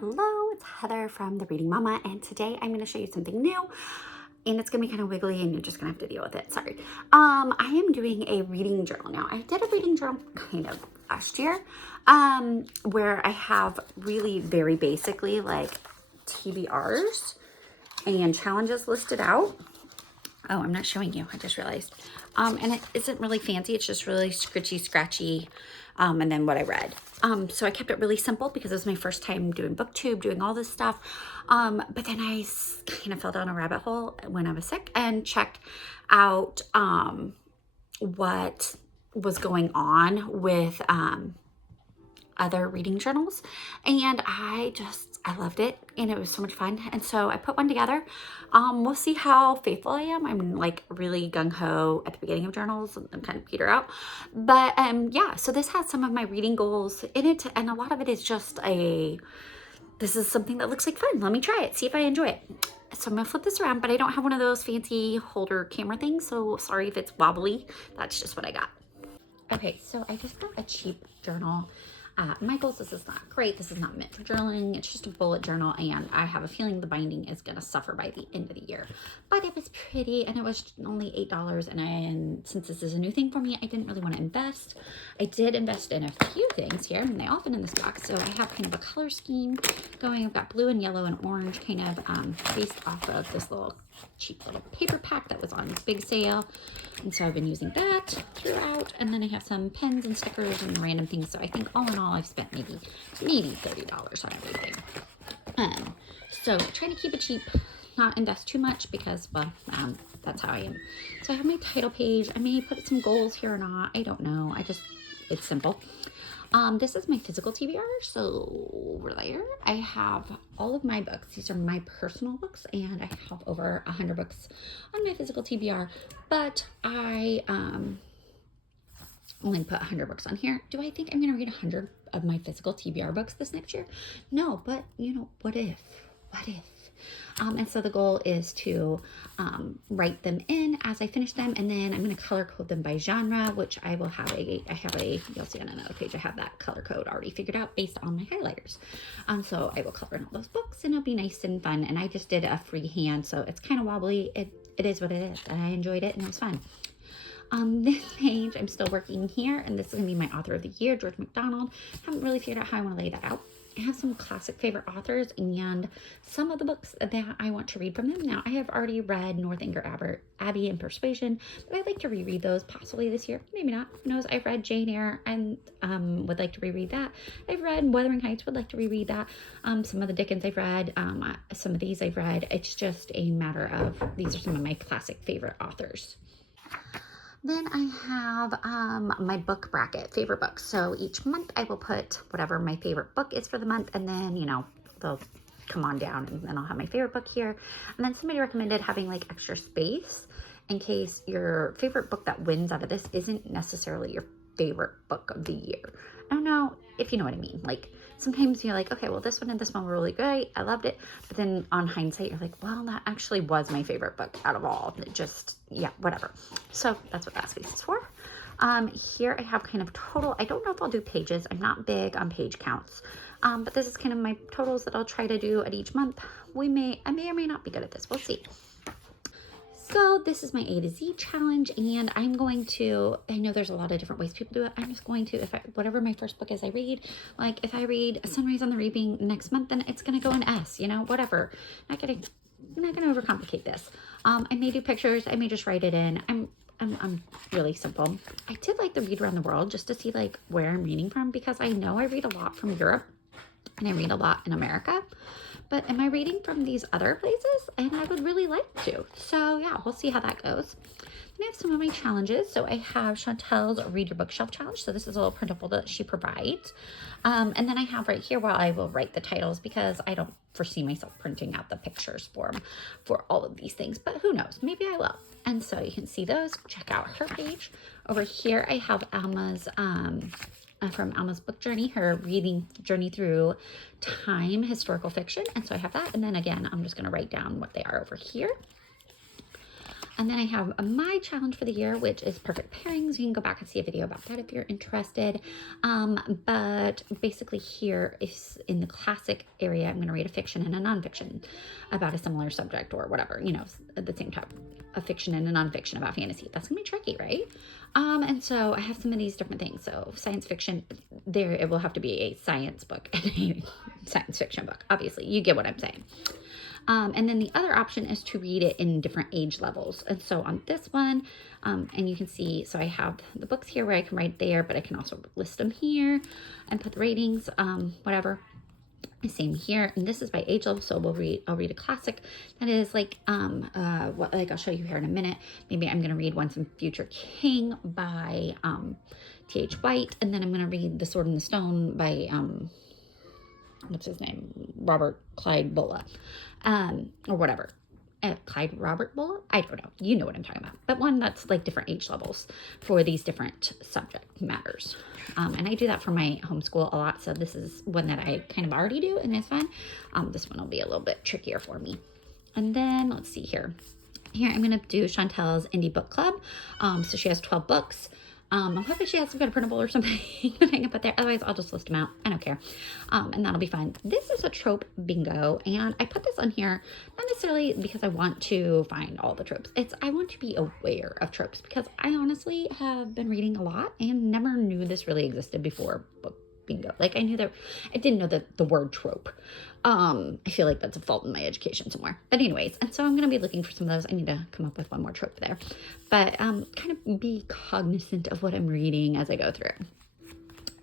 Hello, it's Heather from The Reading Mama, and today I'm going to show you something new, and it's going to be kind of wiggly, and you're just going to have to deal with it. Sorry. I am doing a reading journal now. I did a reading journal kind of last year, where I have really very basically like TBRs and challenges listed out. Oh, I'm not showing you. I just realized. And it isn't really fancy. It's just really scritchy, scratchy. And then what I read. So I kept it really simple because it was my first time doing booktube, doing all this stuff. But then I kind of fell down a rabbit hole when I was sick and checked out what was going on with other reading journals, and I loved it, and it was so much fun. And so I put one together. We'll see how faithful I am. I'm like really gung-ho at the beginning of journals and kind of peter out, but yeah, so this has some of my reading goals in it, and a lot of it is just this is something that looks like fun. Let me try it, see if I enjoy it. So I'm gonna flip this around, but I don't have one of those fancy holder camera things, so sorry if it's wobbly. That's just what I got. Okay, so I just got a cheap journal. Michael's, this is not great. This is not meant for journaling. It's just a bullet journal, and I have a feeling the binding is going to suffer by the end of the year. But it was pretty, and it was only $8, and since this is a new thing for me, I didn't really want to invest. I did invest in a few things here, and they all fit in this box. So I have kind of a color scheme going. I've got blue and yellow and orange kind of based off of this little cheap little paper pack that was on big sale, and so I've been using that throughout. And then I have some pens and stickers and random things, so I think all in all I've spent maybe $30 on everything. So trying to keep it cheap, not invest too much, because well, that's how I am. So I have my title page. I may put some goals here or not, I don't know. It's simple. This is my physical TBR. So over there, I have all of my books. These are my personal books, and I have over 100 books on my physical TBR, but I only put 100 books on here. Do I think I'm going to read 100 of my physical TBR books this next year? No, but you know, what if? What if? And so the goal is to write them in as I finish them, and then I'm going to color code them by genre, which I will have you'll see on another page, I have that color code already figured out based on my highlighters. So I will color in all those books, and it'll be nice and fun. And I just did a freehand, so it's kind of wobbly. It is what it is, and I enjoyed it, and it was fun. On this page, I'm still working here, and this is going to be my author of the year, George MacDonald. Haven't really figured out how I want to lay that out. I have some classic favorite authors and some of the books that I want to read from them. Now, I have already read Northanger Abbey and Persuasion, but I'd like to reread those possibly this year. Maybe not. Who knows? I've read Jane Eyre and would like to reread that. I've read Wuthering Heights, would like to reread that. Some of the Dickens I've read. Some of these I've read. It's just a matter of, these are some of my classic favorite authors. Then I have my book bracket, favorite books. So each month I will put whatever my favorite book is for the month, and then, you know, they'll come on down, and then I'll have my favorite book here. And then somebody recommended having like extra space in case your favorite book that wins out of this isn't necessarily your favorite book of the year. I don't know if you know what I mean. Like, sometimes you're like, okay, well, this one and this one were really great. I loved it. But then on hindsight, you're like, well, that actually was my favorite book out of all. It just, yeah, whatever. So that's what that space is for. Here I have kind of total. I don't know if I'll do pages. I'm not big on page counts. But this is kind of my totals that I'll try to do at each month. I may or may not be good at this. We'll see. So this is my A to Z challenge, and I'm going to, I know there's a lot of different ways people do it. I'm just going to, whatever my first book is I read, like if I read Sunrise on the Reaping next month, then it's going to go in S, you know, whatever. I'm not going to overcomplicate this. I may do pictures. I may just write it in. I'm really simple. I did like the read around the world just to see like where I'm reading from, because I know I read a lot from Europe and I read a lot in America. But am I reading from these other places? And I would really like to. So yeah, we'll see how that goes. Then I have some of my challenges. So I have Chantel's Read Your Bookshelf Challenge. So this is a little printable that she provides. And then I have right here where I will write the titles, because I don't foresee myself printing out the pictures for all of these things. But who knows? Maybe I will. And so you can see those. Check out her page. Over here I have Alma's from Alma's book journey, her reading journey through time historical fiction. And so I have that. And then again, I'm just going to write down what they are over here. And then I have my challenge for the year, which is perfect pairings. You can go back and see a video about that if you're interested. But basically here is in the classic area, I'm going to read a fiction and a nonfiction about a similar subject or whatever, you know, at the same time. A fiction and a nonfiction about fantasy. That's gonna be tricky, right? And so I have some of these different things. So science fiction, there it will have to be a science book and a science fiction book. Obviously, you get what I'm saying. And then the other option is to read it in different age levels. And so on this one, and you can see, so I have the books here where I can write there, but I can also list them here and put the ratings, whatever. Same here, and this is by age level, so I'll read a classic that is like like I'll show you here in a minute. Maybe I'm gonna read Once and Future King by T.H. White, and then I'm gonna read The Sword and the Stone by what's his name, Robert Clyde Bulla, or whatever. Clyde Robert Bulla? I don't know. You know what I'm talking about. But one that's like different age levels for these different subject matters. And I do that for my homeschool a lot. So this is one that I kind of already do and it's fun. This one will be a little bit trickier for me. And then let's see here. Here I'm going to do Chantel's Indie Book Club. So she has 12 books. I'm hoping she has some kind of printable or something that I can put there. Otherwise, I'll just list them out. I don't care. And that'll be fun. This is a trope bingo. And I put this on here, not necessarily because I want to find all the tropes. I want to be aware of tropes because I honestly have been reading a lot and never knew this really existed before book bingo. Like I didn't know the word trope. I feel like that's a fault in my education somewhere. But anyways, and so I'm going to be looking for some of those. I need to come up with one more trope there. But kind of be cognizant of what I'm reading as I go through.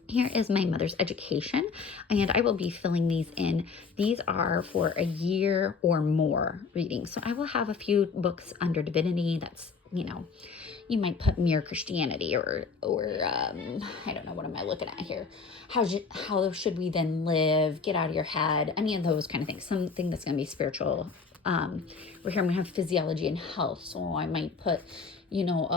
Here is my mother's education, and I will be filling these in. These are for a year or more reading. So I will have a few books under divinity. That's, you know, you might put Mere Christianity or I don't know, what am I looking at here? How should we then live? Get out of your head. Any of those kind of things. Something that's going to be spiritual. We're here. I'm going to have physiology and health. So I might put, you know,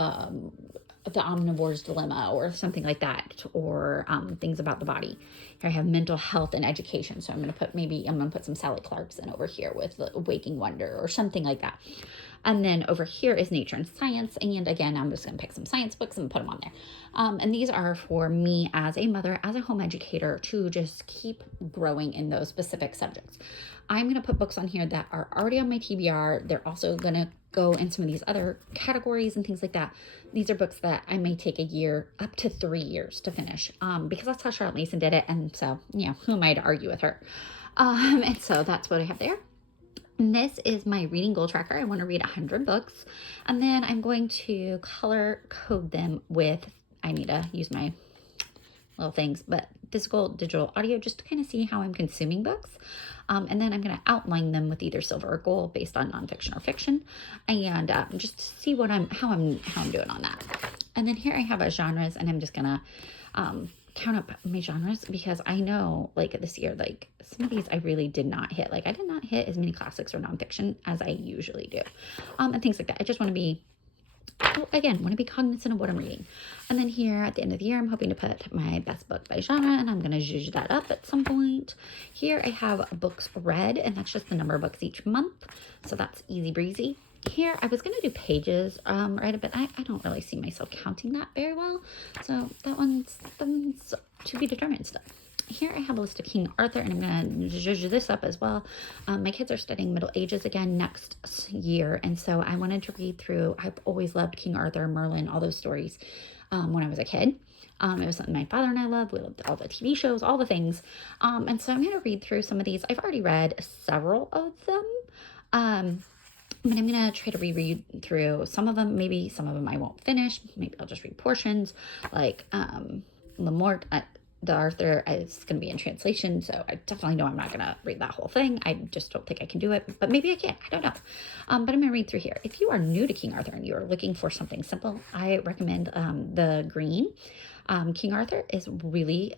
the omnivore's dilemma or something like that, or things about the body. Here I have mental health and education. So I'm going to put some Sally Clarkson over here with the Waking Wonder or something like that. And then over here is nature and science. And again, I'm just going to pick some science books and put them on there. And these are for me as a mother, as a home educator, to just keep growing in those specific subjects. I'm going to put books on here that are already on my TBR. They're also going to go in some of these other categories and things like that. These are books that I may take a year, up to 3 years to finish, because that's how Charlotte Mason did it. And so, you know, who am I to argue with her? And so that's what I have there. And this is my reading goal tracker. I want to read 100 books, and then I'm going to color code them with, I need to use my little things, but physical, digital, audio, just to kind of see how I'm consuming books. And then I'm going to outline them with either silver or gold based on nonfiction or fiction, and just see how I'm doing on that. And then here I have a genres, and I'm just going to count up my genres because I know like this year, like some of these I really did not hit. Like I did not hit as many classics or nonfiction as I usually do, and things like that. I just want to be, want to be cognizant of what I'm reading. And then here at the end of the year, I'm hoping to put my best book by genre, and I'm going to zhuzh that up at some point. Here I have books read, and that's just the number of books each month. So that's easy breezy. Here, I was going to do pages, right, but I don't really see myself counting that very well. So that one's to be determined still. Here I have a list of King Arthur, and I'm going to zhuzh this up as well. My kids are studying Middle Ages again next year, and so I wanted to read through. I've always loved King Arthur, Merlin, all those stories when I was a kid. It was something my father and I loved. We loved all the TV shows, all the things. And so I'm going to read through some of these. I've already read several of them. But I'm going to try to reread through some of them. Maybe some of them I won't finish. Maybe I'll just read portions. Like Lamort, the Arthur is going to be in translation. So I definitely know I'm not going to read that whole thing. I just don't think I can do it. But maybe I can. I don't know. But I'm going to read through here. If you are new to King Arthur and you are looking for something simple, I recommend the green. King Arthur is really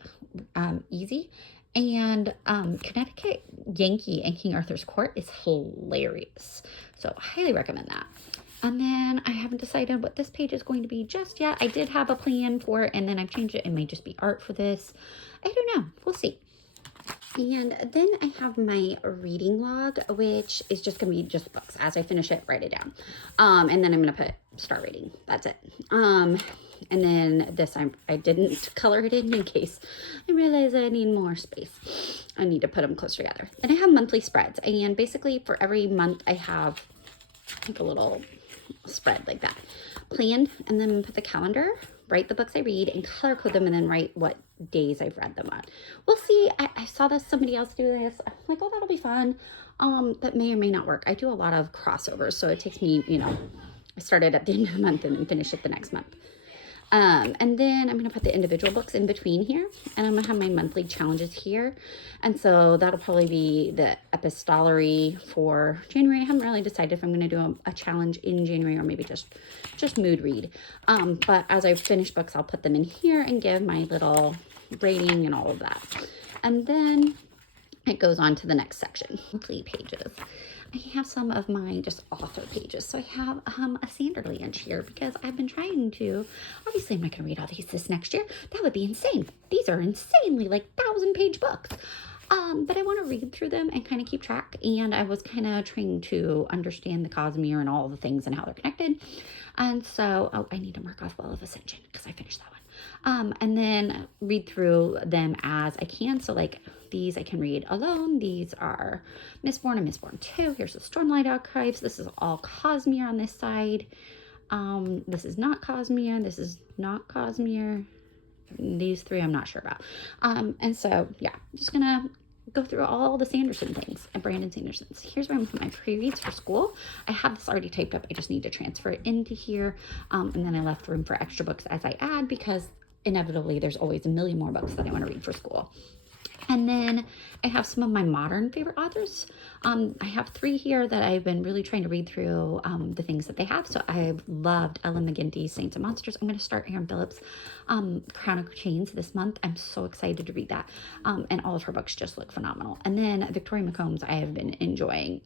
easy. And Connecticut Yankee and King Arthur's Court is hilarious. So I highly recommend that. And then I haven't decided what this page is going to be just yet. I did have a plan for it, and then I've changed it. It may just be art for this. I don't know. We'll see. And then I have my reading log, which is just going to be just books. As I finish it, write it down. And then I'm going to put start reading. That's it. And then this, I didn't color it in case I realize I need more space. I need to put them closer together. Then I have monthly spreads. And basically for every month I have like a little spread like that planned, and then put the calendar, write the books I read, and color code them, and then write what days I've read them on. We'll see. I saw this somebody else do this. I'm like, oh, that'll be fun. That may or may not work. I do a lot of crossovers, so it takes me, I started at the end of the month and then finish it the next month. And then I'm going to put the individual books in between here, and I'm going to have my monthly challenges here. And so that'll probably be the epistolary for January. I haven't really decided if I'm going to do a challenge in January or maybe just mood read. But as I finish books, I'll put them in here and give my little rating and all of that. And then it goes on to the next section, monthly pages. I have some of my just author pages. So I have a Sanderly here because I've been trying to, obviously I'm not going to read all these this next year. That would be insane. These are insanely like 1,000-page books. But I want to read through them and kind of keep track. And I was kind of trying to understand the Cosmere and all the things and how they're connected. And so, I need to mark off Well of Ascension because I finished that one. And then read through them as I can. So like these I can read alone. These are Mistborn and Mistborn 2. Here's the Stormlight Archives. This is all Cosmere on this side. This is not Cosmere. This is not Cosmere. These three I'm not sure about. And so, yeah, I'm just going to go through all the Sanderson things and Brandon Sanderson's. Here's where I'm putting my pre-reads for school. I have this already typed up. I just need to transfer it into here. And then I left room for extra books as I add because inevitably there's always a million more books that I want to read for school. And then I have some of my modern favorite authors. I have 3 here that I've been really trying to read through the things that they have. So I've loved Ellen McGinty's Saints and Monsters. I'm going to start Aaron Phillips' Crown of Chains this month. I'm so excited to read that. And all of her books just look phenomenal. And then Victoria McCombs I have been enjoying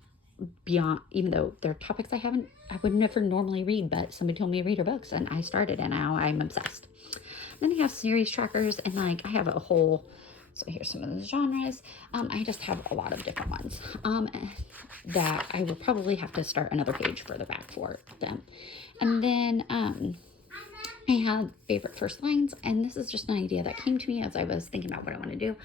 beyond, even though they're topics I would never normally read, but somebody told me to read her books and I started and now I'm obsessed. Then I have series trackers and like I have a whole, so here's some of the genres. I just have a lot of different ones that I will probably have to start another page further back for them. And then I have favorite first lines, and this is just an idea that came to me as I was thinking about what I want to do.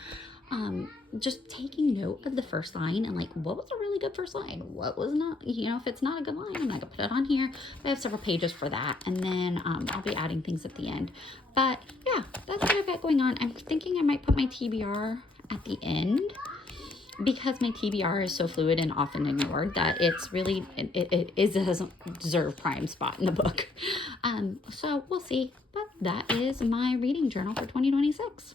Just taking note of the first line and like, what was a really good first line? What was not, if it's not a good line, I'm not gonna put it on here. But I have several pages for that. And then, I'll be adding things at the end, but yeah, that's what I've got going on. I'm thinking I might put my TBR at the end because my TBR is so fluid and often ignored that it's really, it doesn't deserve prime spot in the book. So we'll see, but that is my reading journal for 2026.